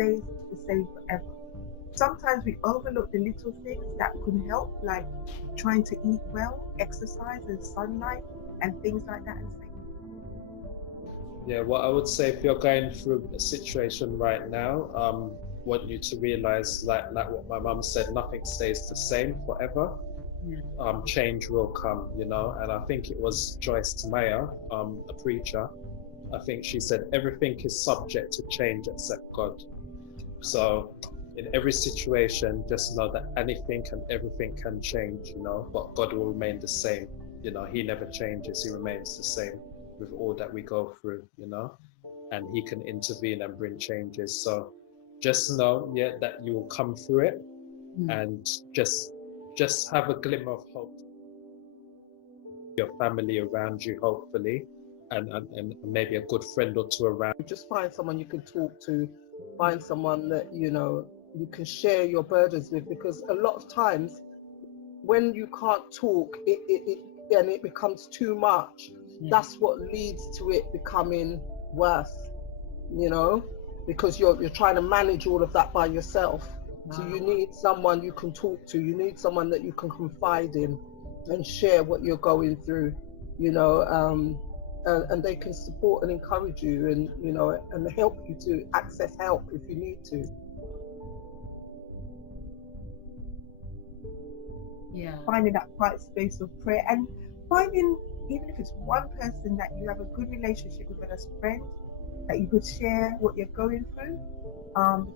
stays the same forever. Sometimes we overlook the little things that could help, like trying to eat well, exercise and sunlight and things like that. Yeah, what I would say, if you're going through a situation right now, want you to realize, like what my mum said, nothing stays the same forever. Change will come, and I think it was Joyce Meyer, a preacher. I think she said everything is subject to change except God. So in every situation, just know that anything and everything can change, but God will remain the same. He never changes, he remains the same with all that we go through, and he can intervene and bring changes. So just know, that you will come through it, and just have a glimmer of hope. Your family around you, hopefully, and maybe a good friend or two around. Just find someone you can talk to, find someone that you can share your burdens with, because a lot of times when you can't talk, it becomes too much. That's what leads to it becoming worse, because you're trying to manage all of that by yourself. So you need someone you can talk to, you need someone that you can confide in and share what you're going through, and they can support and encourage you, and and help you to access help if you need to. Finding that quiet space of prayer, and finding, even if it's one person that you have a good relationship with as a friend, that you could share what you're going through,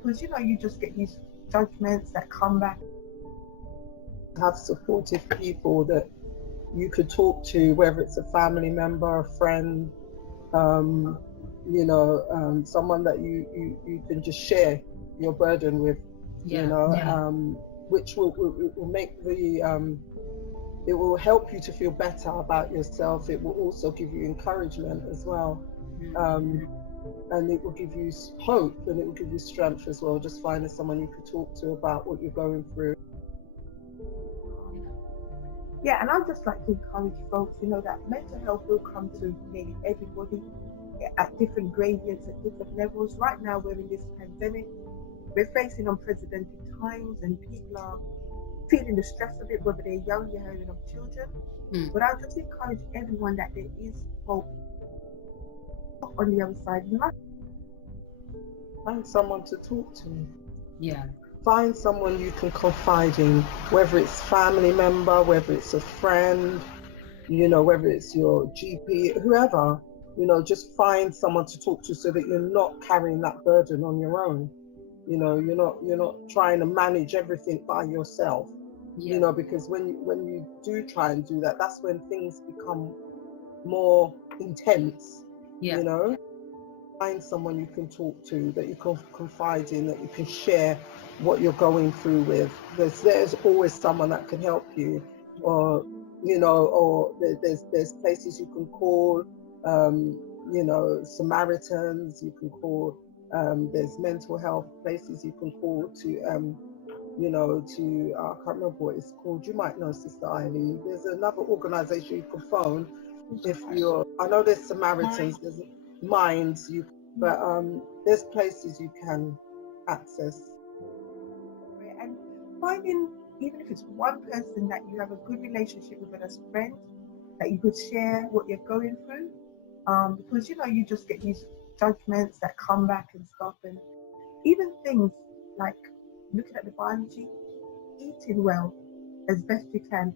because you just get these judgments that come back. Have supportive people that you could talk to, whether it's a family member, a friend, someone that you can just share your burden with, which will make it will help you to feel better about yourself. It will also give you encouragement as well, and it will give you hope, and it will give you strength as well. Just finding someone you can talk to about what you're going through. Yeah, and I'd just like to encourage folks, that mental health will come to nearly everybody at different gradients, at different levels. Right now, we're in this pandemic. We're facing unprecedented times, and people are feeling the stress of it, whether they're young, you're hearing of children. But I'll just encourage everyone that there is hope on the other side. Find someone to talk to. Find someone you can confide in, whether it's family member, whether it's a friend, whether it's your GP, whoever, just find someone to talk to so that you're not carrying that burden on your own. You're not trying to manage everything by yourself, because when you do try and do that, that's when things become more intense. Find someone you can talk to, that you can confide in, that you can share what you're going through with. There's always someone that can help you, or there's places you can call, Samaritans you can call, there's mental health places you can call to, I can't remember what it's called. You might know, Sister Eileen. There's another organisation you can phone if I know there's Samaritans, there's Minds, but there's places you can access. And finding, even if it's one person that you have a good relationship with as a friend, that you could share what you're going through, because you just get these judgments that come back and stuff, and even things like looking at the biology, eating well as best you can.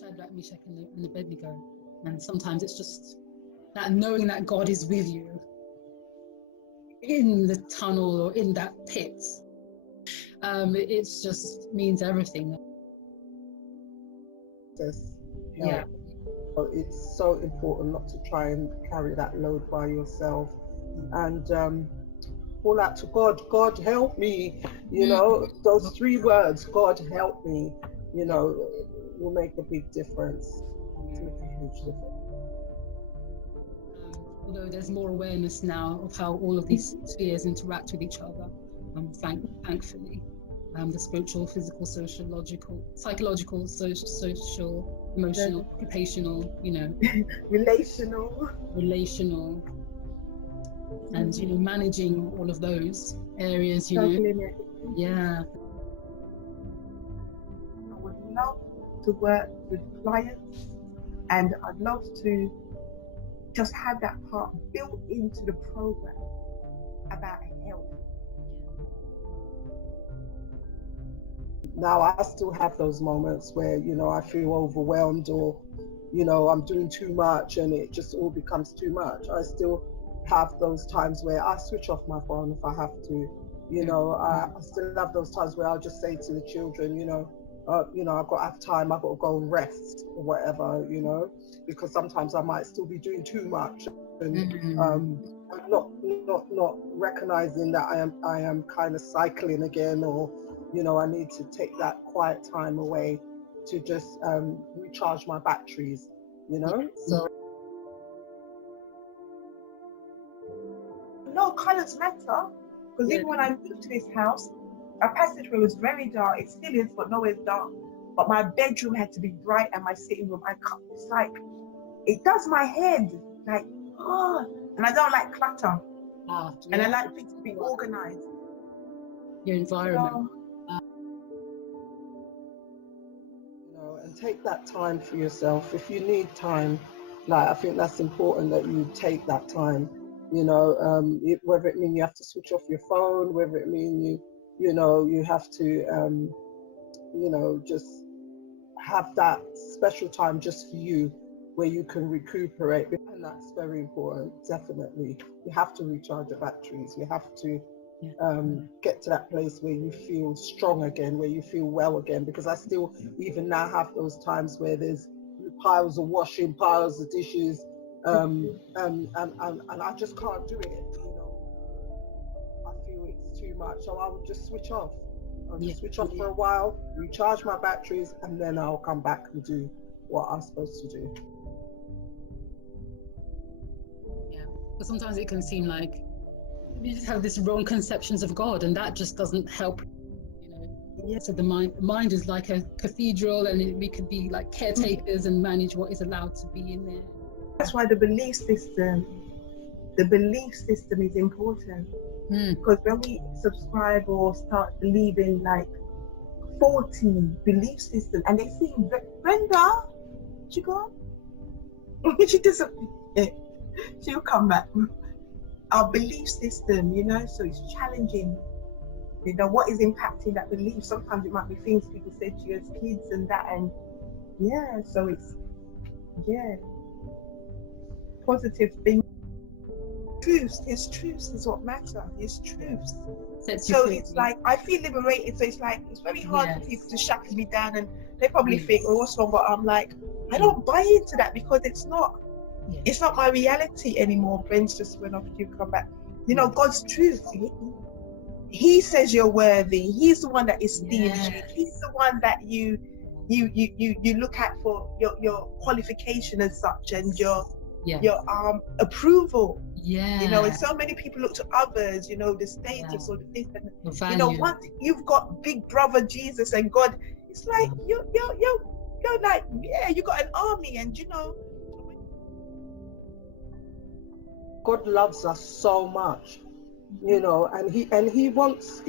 Shadrach, Meshach, and Abednego. And sometimes it's just that knowing that God is with you in the tunnel or in that pit. It just means everything. Yeah. It's so important not to try and carry that load by yourself, and call out to God. God help me. Those 3 words, God help me, will make a big difference. Although there's more awareness now of how all of these spheres interact with each other, thankfully, the spiritual, physical, sociological, psychological, social, emotional, occupational, relational. and managing all of those areas. Yeah. I would love to work with clients, and I'd love to just have that part built into the program about health. Now I still have those moments where, I feel overwhelmed, or, I'm doing too much and it just all becomes too much. I still have those times where I switch off my phone if I have to. I still have those times where I'll just say to the children, I've got to have time, I've got to go and rest or whatever, because sometimes I might still be doing too much, and not recognizing that I am kind of cycling again, or I need to take that quiet time away to just recharge my batteries, so. No, colours matter, because even when I moved to this house, our passageway was very dark. It still is, but nowhere's dark. But my bedroom had to be bright, and my sitting room, it's like, it does my head, like, and I don't like clutter. And I like things to be organised. Your environment. And take that time for yourself. If you need time, I think that's important that you take that time. Whether it means you have to switch off your phone, whether it means you have to, just have that special time just for you, where you can recuperate, and that's very important. Definitely, you have to recharge your batteries. You have to get to that place where you feel strong again, where you feel well again. Because I still, even now, have those times where there's piles of washing, piles of dishes, and I just can't do it. I feel it's too much, so I would just switch off. I'll just switch off for a while, recharge my batteries, and then I'll come back and do what I'm supposed to do. Yeah, but sometimes it can seem like we just have this wrong conceptions of God, and that just doesn't help. So the mind is like a cathedral, and we could be like caretakers and manage what is allowed to be in there. That's why the belief system is important. Because when we subscribe or start believing like 40 belief systems, and they seem, Brenda, she gone? She disappeared. She'll come back. Our belief system, so it's challenging. What is impacting that belief? Sometimes it might be things people said to you as kids and that, and so it's positive things. Truth is what matters. It's truth. So it's like I feel liberated. So it's like it's very hard for people to shackle me down, and they probably think, "Oh, what's wrong?" But I'm like, I don't buy into that, because it's not my reality anymore. Friends just went off. You come back. God's truth. He says you're worthy. He's the one that esteems you. He's the one that you look at for your qualification as such, and your approval. And so many people look to others, the status or the this, and once you've got big brother Jesus and God, it's like you're like, you got an army, and God loves us so much, and he wants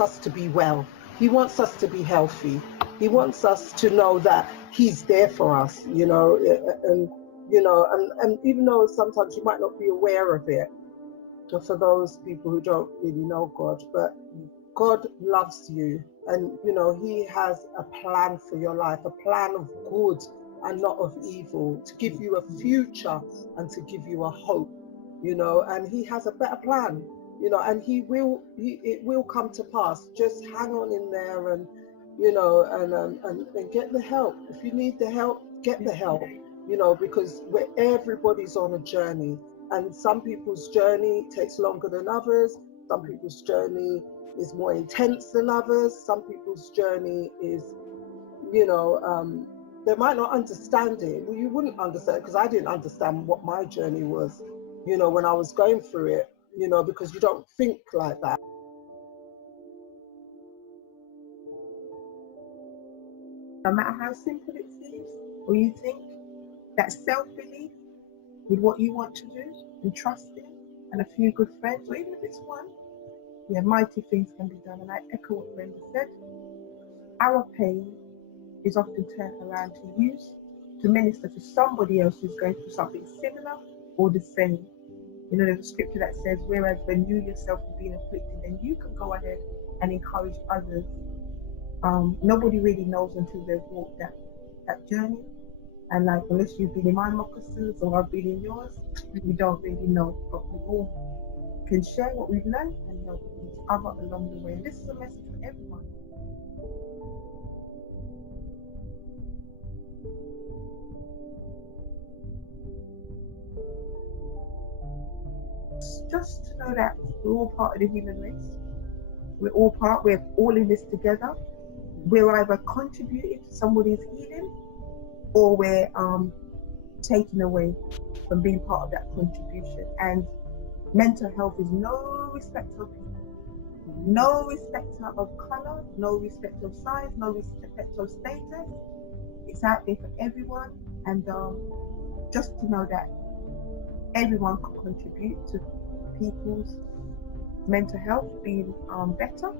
us to be well. He wants us to be healthy. He wants us to know that he's there for us, and even though sometimes you might not be aware of it, for those people who don't really know God, but God loves you, and he has a plan for your life, a plan of good and not of evil, to give you a future and to give you a hope, and he has a better plan, and it will come to pass. Just hang on in there, and and get the help. If you need the help, get the help, because everybody's on a journey, and some people's journey takes longer than others. Some people's journey is more intense than others. Some people's journey is, they might not understand it. Well, you wouldn't understand, because I didn't understand what my journey was, when I was going through it, because you don't think like that. No matter how simple it seems, or you think, that self-belief with what you want to do and trusting, and a few good friends, or even if it's one, yeah, mighty things can be done. And I echo what Brenda said. Our pain is often turned around to use to minister to somebody else who's going through something similar or the same. You know, there's a scripture that says, whereas when you yourself have been afflicted, then you can go ahead and encourage others. Nobody really knows until they've walked that journey. And like, unless you've been in my moccasins or I've been in yours, we don't really know. But we all can share what we've learned and help each other along the way. And this is a message for everyone. Just to know that we're all part of the human race. We're all in this together. We're either contributing to somebody's healing or we're taken away from being part of that contribution. And mental health is no respecter of people, no respecter of color, no respect of size, no respect of status. It's out there for everyone, and just to know that everyone can contribute to people's mental health being better,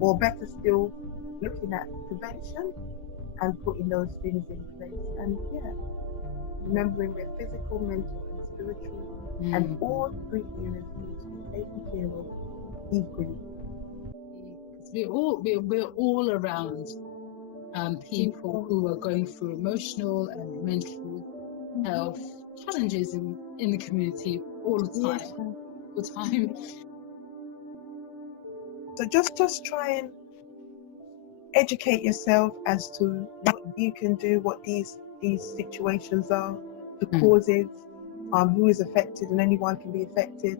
or better still, looking at prevention and putting those things in place. And yeah, remembering we're physical, mental, and spiritual, and all three areas need to be taken care of equally. We're all around people who are going through emotional and mental health challenges in the community all the time. Yes. All the time. So just try and educate yourself as to what you can do, what these situations are, the causes, who is affected, and anyone can be affected.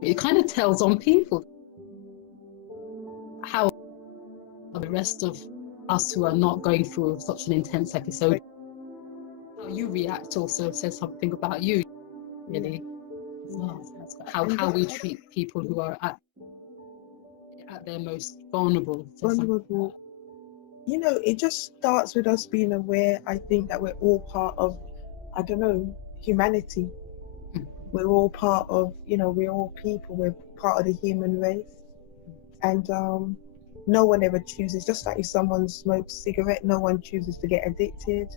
It kind of tells on people how the rest of us who are not going through such an intense episode, how you react also says something about you, really. How we treat people who are at their most vulnerable. You know, it just starts with us being aware, I think, that we're all part of, I don't know, humanity. We're all part of, you know, we're all people, we're part of the human race. And no one ever chooses, just like if someone smokes a cigarette, no one chooses to get addicted.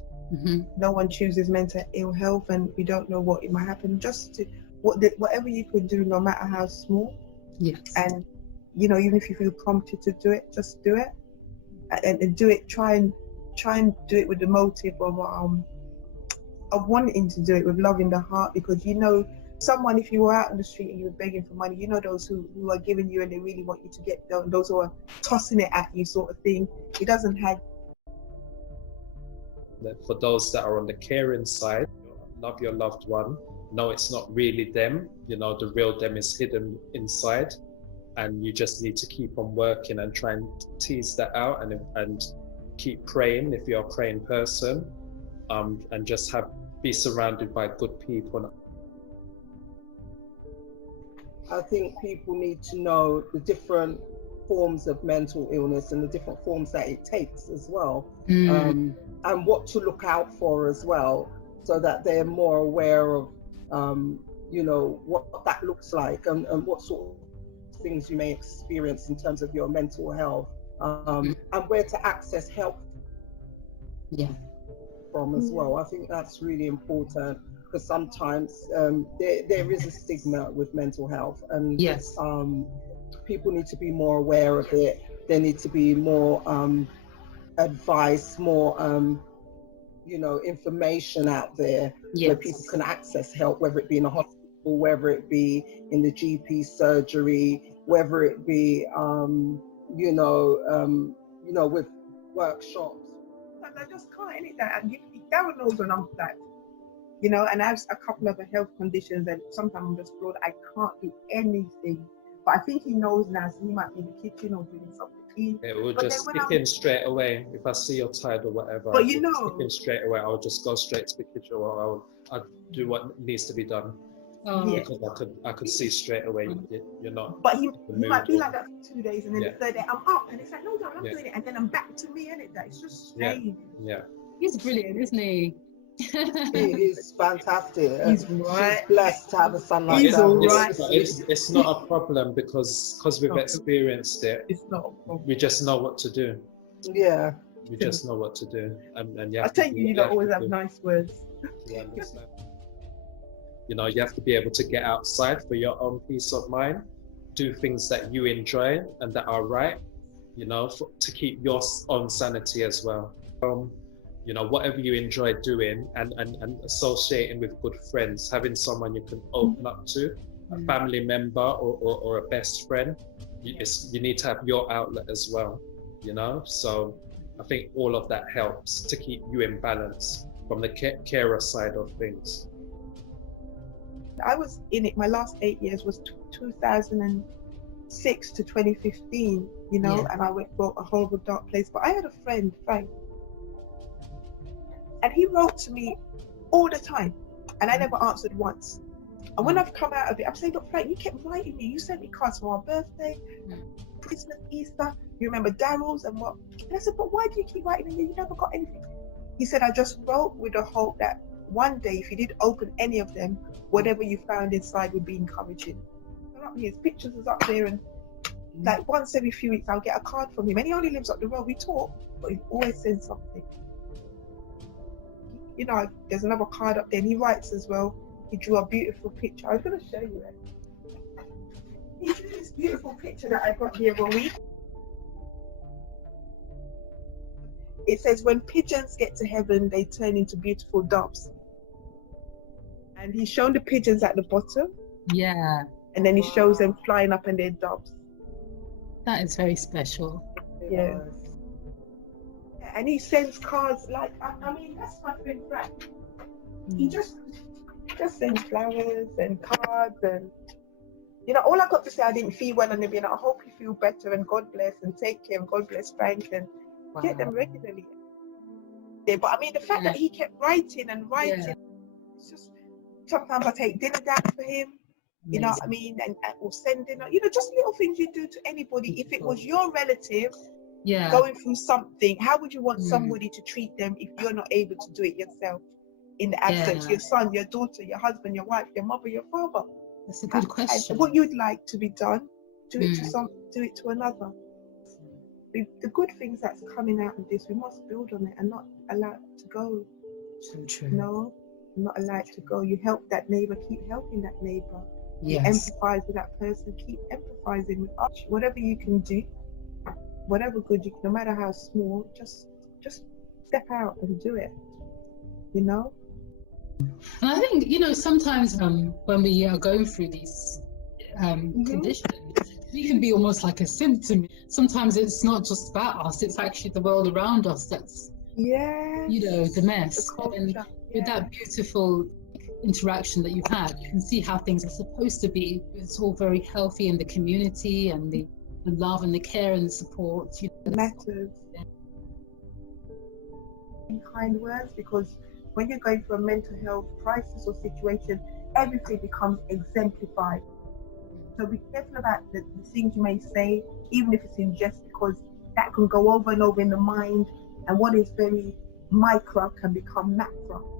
No one chooses mental ill health, and we don't know what it might happen. Just to whatever you could do, no matter how small. Yes. And you know, even if you feel prompted to do it, just do it, and do it. Try and do it with the motive of wanting to do it, with love in the heart, because you know, someone, if you were out on the street and you were begging for money, you know those who are giving you and they really want you to get down, those who are tossing it at you, sort of thing. It doesn't have. For those that are on the caring side, love your loved one. No, it's not really them. You know, the real them is hidden inside, and you just need to keep on working and try and tease that out, and keep praying if you're a praying person, and just be surrounded by good people. I think people need to know the different forms of mental illness and the different forms that it takes as well, and what to look out for as well, so that they're more aware of, you know, what that looks like, and what sort of things you may experience in terms of your mental health, and where to access help from as well. I think that's really important, because sometimes there is a stigma with mental health, and people need to be more aware of it. There need to be more advice, more you know, information out there where people can access help, whether it be in a hospital, whether it be in the GP surgery, whether it be you know, with workshops. I just can't, innit? That Darren knows when I'm like, you know, and I have a couple of health conditions, and sometimes I'm just flawed. I can't do anything. But I think he knows now, so he might be in the kitchen or doing something clean. It will just stick in straight away. If I see you're tired or whatever, but you know, stick in straight away. I'll just go straight to the kitchen, or I'll do what needs to be done. Because I could see straight away you're not. But he might be like that for 2 days, and then the third day I'm up, and it's like, no, darling, I'm doing it, and then I'm back to me, innit? That it's just strange. Yeah. He's brilliant, isn't he? He is fantastic. He's right. She's blessed to have a son like He's that. all right. It's not a problem because we've experienced it. It's not a problem. We just know what to do. Yeah. We just know what to do. And you have I tell you, you don't always have nice words. You understand? You know, you have to be able to get outside for your own peace of mind, do things that you enjoy and that are right, you know, to keep your own sanity as well. You know, whatever you enjoy doing and associating with good friends, having someone you can open up to, a family member or a best friend, you need to have your outlet as well, you know? So I think all of that helps to keep you in balance from the carer side of things. I was in it, my last 8 years was 2006 to 2015, you know, and I went for a horrible dark place. But I had a friend, Frank, and he wrote to me all the time, and I never answered once. And when I've come out of it, I'm saying, look, Frank, you kept writing me. You sent me cards for our birthday, Christmas, Easter. You remember Daryl's and what? And I said, but why do you keep writing me? You never got anything. He said, I just wrote with the hope that one day, if you did open any of them, whatever you found inside would be encouraging. His pictures is up there, and like once every few weeks I'll get a card from him, and he only lives up the road. We talk, but he always sends something. You know, there's another card up there, and he writes as well. He drew a beautiful picture. I was going to show you it. He drew this beautiful picture that I got here one week. It says, when pigeons get to heaven, they turn into beautiful doves. And he's shown the pigeons at the bottom. Yeah. And then he shows them flying up and they're doves. That is very special. Yeah. And he sends cards like, I mean, that's my friend Frank. He just sends flowers and cards and, you know, all I got to say, I didn't feel well, and they'd be like, I hope you feel better and God bless and take care and God bless Frank, and get them regularly. Yeah, but I mean, the fact that he kept writing and writing, it's just, sometimes I take dinner down for him, you know what I mean, and or send dinner, you know, just little things you do to anybody. If it was your relative going through something, how would you want somebody to treat them if you're not able to do it yourself in the absence? Your son, your daughter, your husband, your wife, your mother, your father. That's a good question. And what you'd like to be done, do it to do it to another. The good things that's coming out of this, we must build on it and not allow it to go. So true. No, not allow it to go. You help that neighbor, keep helping that neighbor. You empathize with that person, keep empathizing with us. Whatever you can do, whatever good you can, no matter how small, just step out and do it, you know? And I think, you know, sometimes when we are going through these conditions, we can be almost like a symptom. Sometimes it's not just about us, it's actually the world around us that's, you know, the mess. And with that beautiful interaction that you've had, you can see how things are supposed to be. It's all very healthy in the community, and the love and the care and the support. You know, matters. In kind words, because when you're going through a mental health crisis or situation, everything becomes exemplified. So be careful about the things you may say, even if it's in jest, because that can go over and over in the mind, and what is very micro can become macro.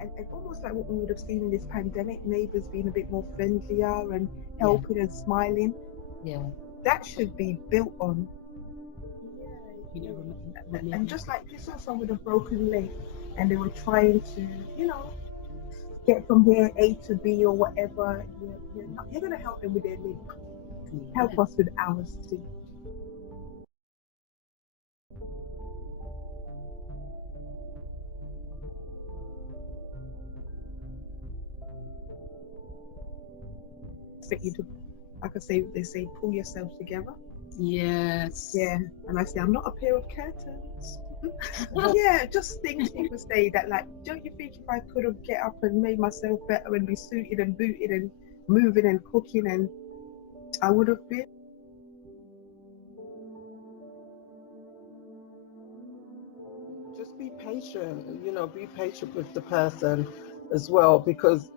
And almost like what we would have seen in this pandemic, neighbours being a bit more friendlier and helping and smiling. Yeah. That should be built on. And just like you saw someone with a broken leg, and they were trying to, you know, get from here A to B or whatever, you're going to help them with their leg. Help us with ours too. You to, like I say, they say, pull yourselves together. Yes. Yeah, and I say, I'm not a pair of curtains. Yeah, just things people say that, like, don't you think if I could have get up and made myself better and be suited and booted and moving and cooking, and I would have been. Just be patient, you know, be patient with the person as well, because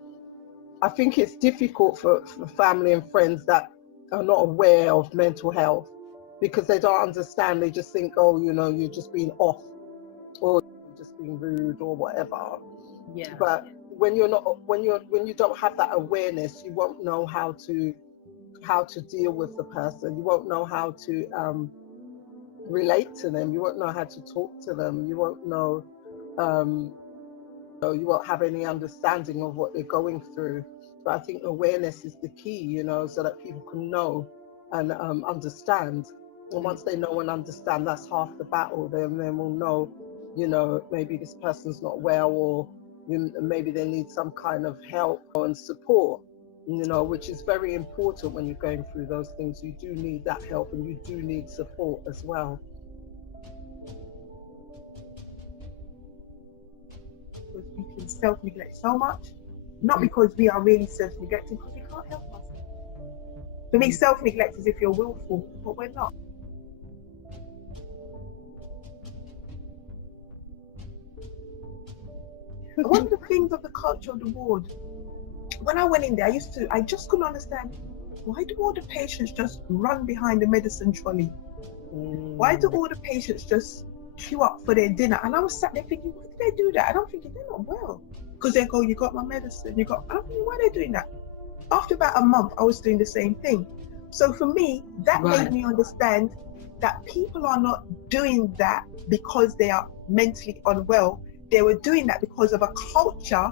I think it's difficult for family and friends that are not aware of mental health, because they don't understand. They just think, oh, you know, you're just being off, or just being rude or whatever. Yeah. But when you don't have that awareness, you won't know how to deal with the person. You won't know how to relate to them. You won't know how to talk to them. You won't know, you won't have any understanding of what they're going through. But I think awareness is the key, so that people can know and understand. And once they know and understand, that's half the battle. Then we'll know, maybe this person's not well, or maybe they need some kind of help and support, which is very important when you're going through those things. You do need that help, and you do need support as well. Because we can self-neglect so much, not because we are really self-neglecting, because we can't help ourselves. For me, self-neglect is if you're willful, but we're not. One of the things of the culture of the ward, when I went in there, I just couldn't understand, why do all the patients just run behind the medicine trolley? Why do all the patients just queue up for their dinner? And I was sat there thinking, why did they do that? And I'm thinking, they're not well. Because they go, you got my medicine, I'm thinking, why are they doing that? After about a month, I was doing the same thing. So for me, that made me understand that people are not doing that because they are mentally unwell. They were doing that because of a culture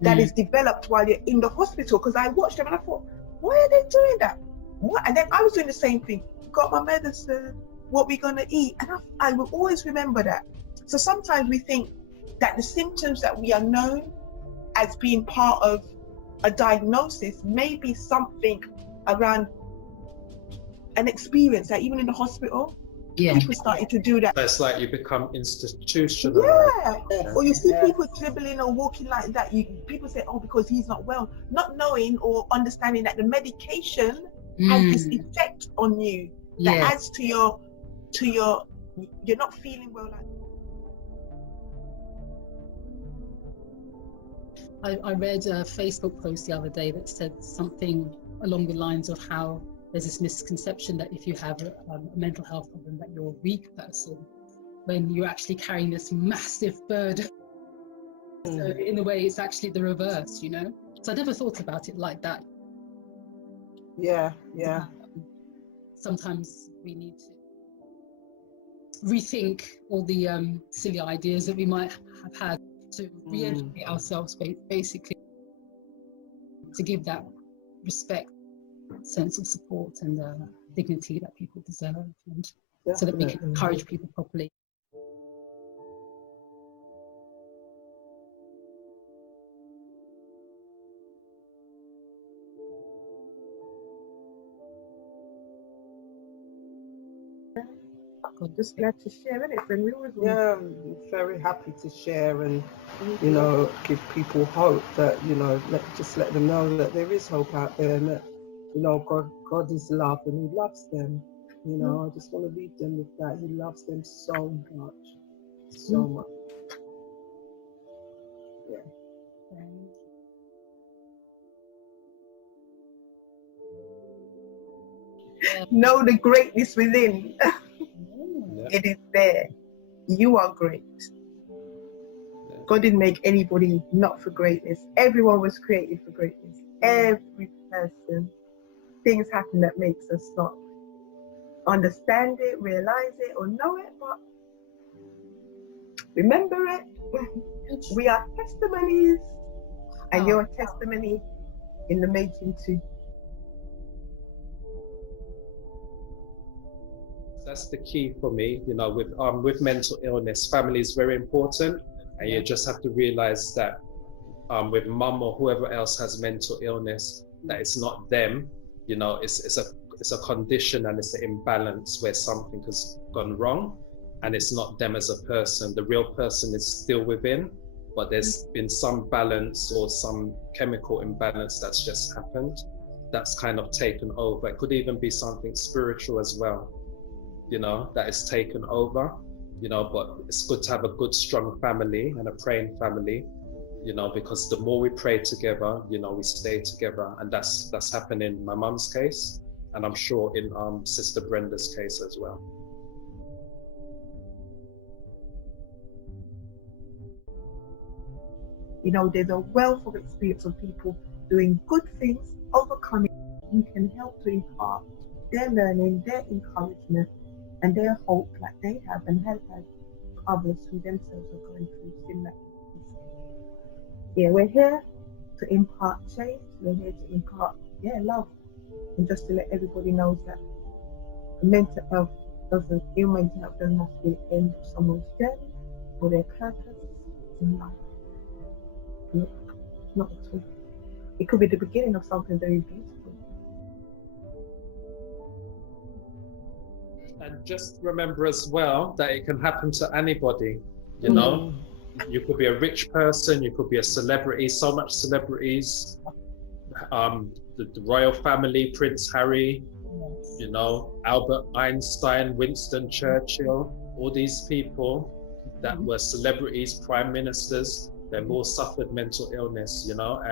that is developed while you're in the hospital. Because I watched them and I thought, why are they doing that? What? And then I was doing the same thing. Got my medicine, what we gonna eat? And I will always remember that. So sometimes we think that the symptoms that we are known as being part of a diagnosis may be something around an experience, like even in the hospital, people started to do that. It's like you become institutional. Yeah. Or you see people dribbling or walking like that. People say, oh, because he's not well, not knowing or understanding that the medication has this effect on you that adds to your you're not feeling well. I read a Facebook post the other day that said something along the lines of how there's this misconception that if you have a mental health problem that you're a weak person, when you're actually carrying this massive burden. So in a way, it's actually the reverse, So I never thought about it like that. Yeah. Sometimes we need to rethink all the silly ideas that we might have had to re-educate ourselves, basically, to give that respect, sense of support and dignity that people deserve, and so that we can encourage people properly. I'm just glad to share it, and we always I'm very happy to share and give people hope that let them know that there is hope out there, and that God is love and He loves them. I just want to leave them with that. He loves them so much, so much. Know the greatness within. It is there. You are great. God didn't make anybody not for greatness. Everyone was created for greatness. Every person. Things happen that makes us not understand it, realize it, or know it, but remember it. We are testimonies, and you're a testimony in the making too. That's the key for me, with mental illness, family is very important, and you just have to realize that with mum or whoever else has mental illness, that it's not them, it's a condition and it's an imbalance where something has gone wrong, and it's not them as a person. The real person is still within, but there's been some balance or some chemical imbalance that's just happened, that's kind of taken over. It could even be something spiritual as well, that is taken over, but it's good to have a good, strong family and a praying family, because the more we pray together, we stay together. And that's happened in my mum's case, and I'm sure in Sister Brenda's case as well. You know, there's a wealth of experience of people doing good things, overcoming. You can help to impart their learning, their encouragement, and their hope like they have and have had for others who themselves are going through similar things. Yeah, we're here to impart change. We're here to impart, love. And just to let everybody know that mental health ill mental health doesn't have to be the end of someone's journey or their purpose in life. Not at all. It could be the beginning of something very beautiful. And just remember as well that it can happen to anybody, you know. You could be a rich person, you could be a celebrity, so much celebrities, the royal family, Prince Harry, you know, Albert Einstein, Winston Churchill, all these people that were celebrities, prime ministers, they've all suffered mental illness, you know,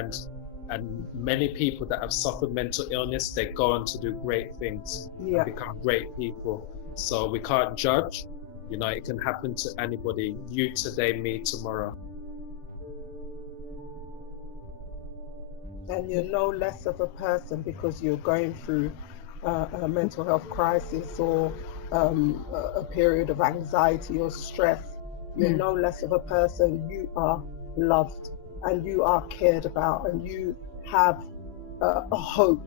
and many people that have suffered mental illness, they go on to do great things and become great people. So we can't judge, you know, it can happen to anybody, you today, me tomorrow. And you're no less of a person because you're going through a mental health crisis or a period of anxiety or stress. You're no less of a person. You are loved and you are cared about, and you have a hope,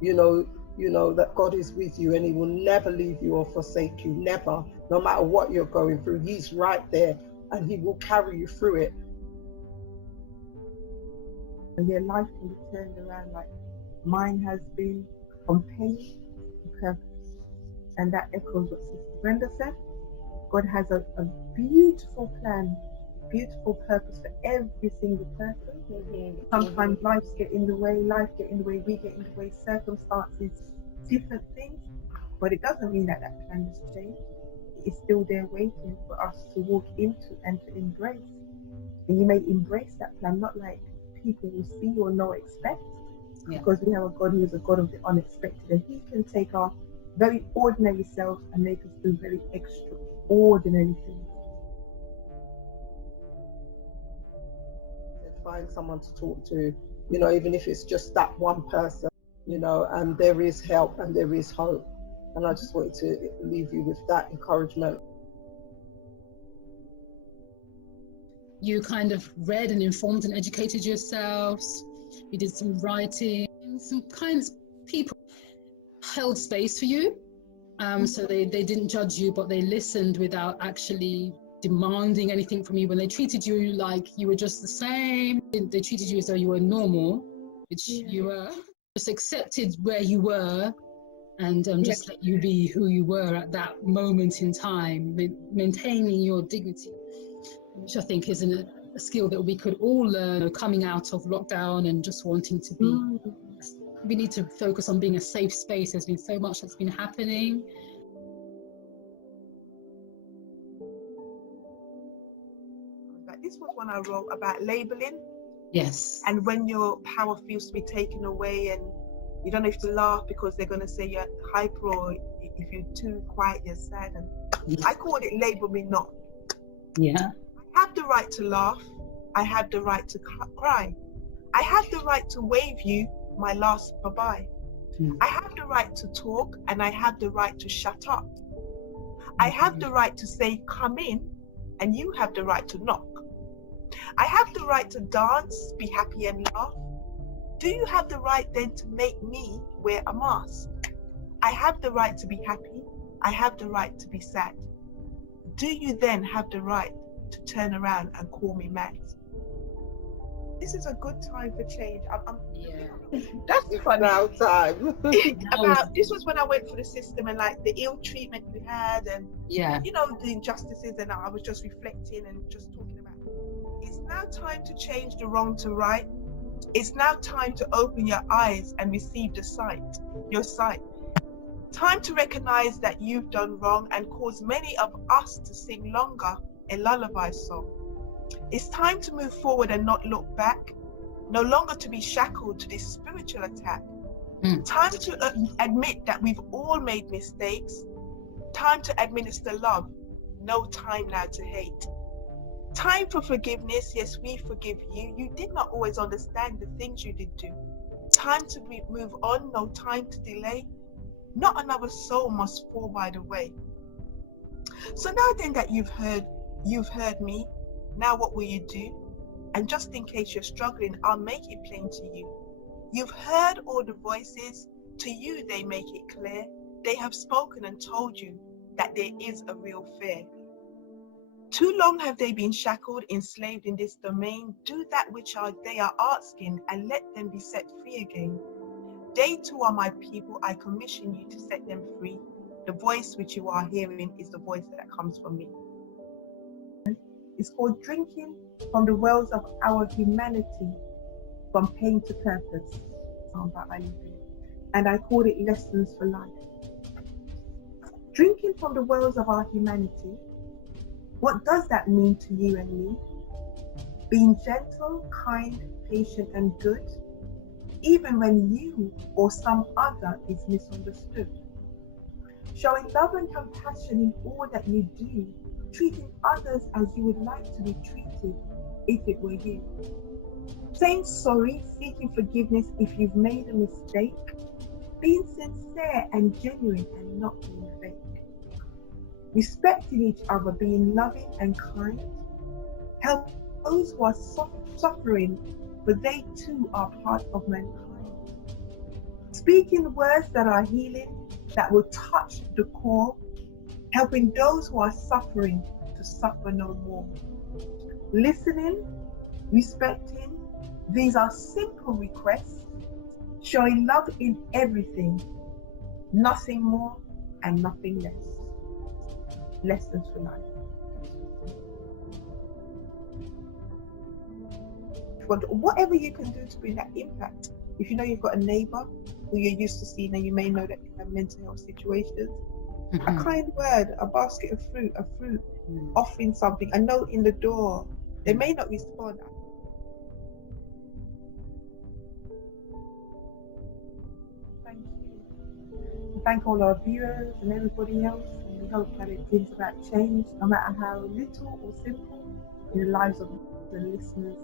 you know that God is with you and he will never leave you or forsake you, never. No matter what you're going through, he's right there and he will carry you through it. And your life can be turned around like mine has been, from pain to purpose. And that echoes what Sister Brenda said. God has a beautiful plan, beautiful purpose for every single person. Sometimes life get in the way, we get in the way, circumstances, different things. But it doesn't mean that plan has changed. It's still there waiting for us to walk into and to embrace. And you may embrace that plan, not like people will see or know expect, because we have a God who is a God of the unexpected, and he can take our very ordinary selves and make us do very extraordinary things. Find someone to talk to, you know, even if it's just that one person, you know, and there is help and there is hope. And I just wanted to leave you with that encouragement. You kind of read and informed and educated yourselves. You did some writing. Some kinds of people held space for you. So they didn't judge you, but they listened without actually demanding anything from you. When they treated you like you were just the same, they treated you as though you were normal, which you were. Just accepted where you were and just let you be who you were at that moment in time, maintaining your dignity, which I think is a skill that we could all learn coming out of lockdown and just wanting to be. We need to focus on being a safe space. There's been so much that's been happening. This was one I wrote about labeling. Yes. And when your power feels to be taken away and you don't have to laugh because they're going to say you're hyper, or if you're too quiet, you're sad. And I call it label me not. Yeah. I have the right to laugh. I have the right to cry. I have the right to wave you my last bye-bye. I have the right to talk and I have the right to shut up. I have the right to say come in and you have the right to knock. I have the right to dance, be happy and laugh. Do you have the right then to make me wear a mask? I have the right to be happy. I have the right to be sad. Do you then have the right to turn around and call me mad? This is a good time for change. That's funny. Now time. This was when I went for the system and like the ill treatment we had and you know the injustices, and I was just reflecting and just talking about it's now time to change the wrong to right. It's now time to open your eyes and receive your sight. Time to recognize that you've done wrong and caused many of us to sing longer a lullaby song. It's time to move forward and not look back, no longer to be shackled to this spiritual attack. Time to admit that we've all made mistakes. Time to administer love. No time now to hate. Time for forgiveness. Yes, we forgive you. You did not always understand the things you did do. Time to move on. No time to delay. Not another soul must fall by the way. So now then that you've heard me, now what will you do? And just in case you're struggling, I'll make it plain to you. You've heard all the voices, to you they make it clear. They have spoken and told you that there is a real fear. Too long have they been shackled, enslaved in this domain. Do that which they are asking and let them be set free again. They too are my people, I commission you to set them free. The voice which you are hearing is the voice that comes from me. It's called Drinking from the Wells of Our Humanity, From Pain to Purpose, by Eileen Philip. And I called it Lessons for Life. Drinking from the wells of our humanity, what does that mean to you and me? Being gentle, kind, patient and good, even when you or some other is misunderstood. Showing love and compassion in all that you do, treating others as you would like to be treated if it were you. Saying sorry, seeking forgiveness if you've made a mistake, being sincere and genuine and not being fake. Respecting each other, being loving and kind. Help those who are suffering, for they too are part of mankind. Speaking words that are healing, that will touch the core, helping those who are suffering to suffer no more. Listening, respecting, these are simple requests, showing love in everything, nothing more and nothing less. Lessons for life. Whatever you can do to bring that impact. If you know you've got a neighbour who you're used to seeing and you may know that they have mental health situations, a kind word, a basket of fruit, offering something, a note in the door. They may not respond. Thank you. Thank all our viewers and everybody else. And we hope that it brings about change, no matter how little or simple, in the lives of the listeners.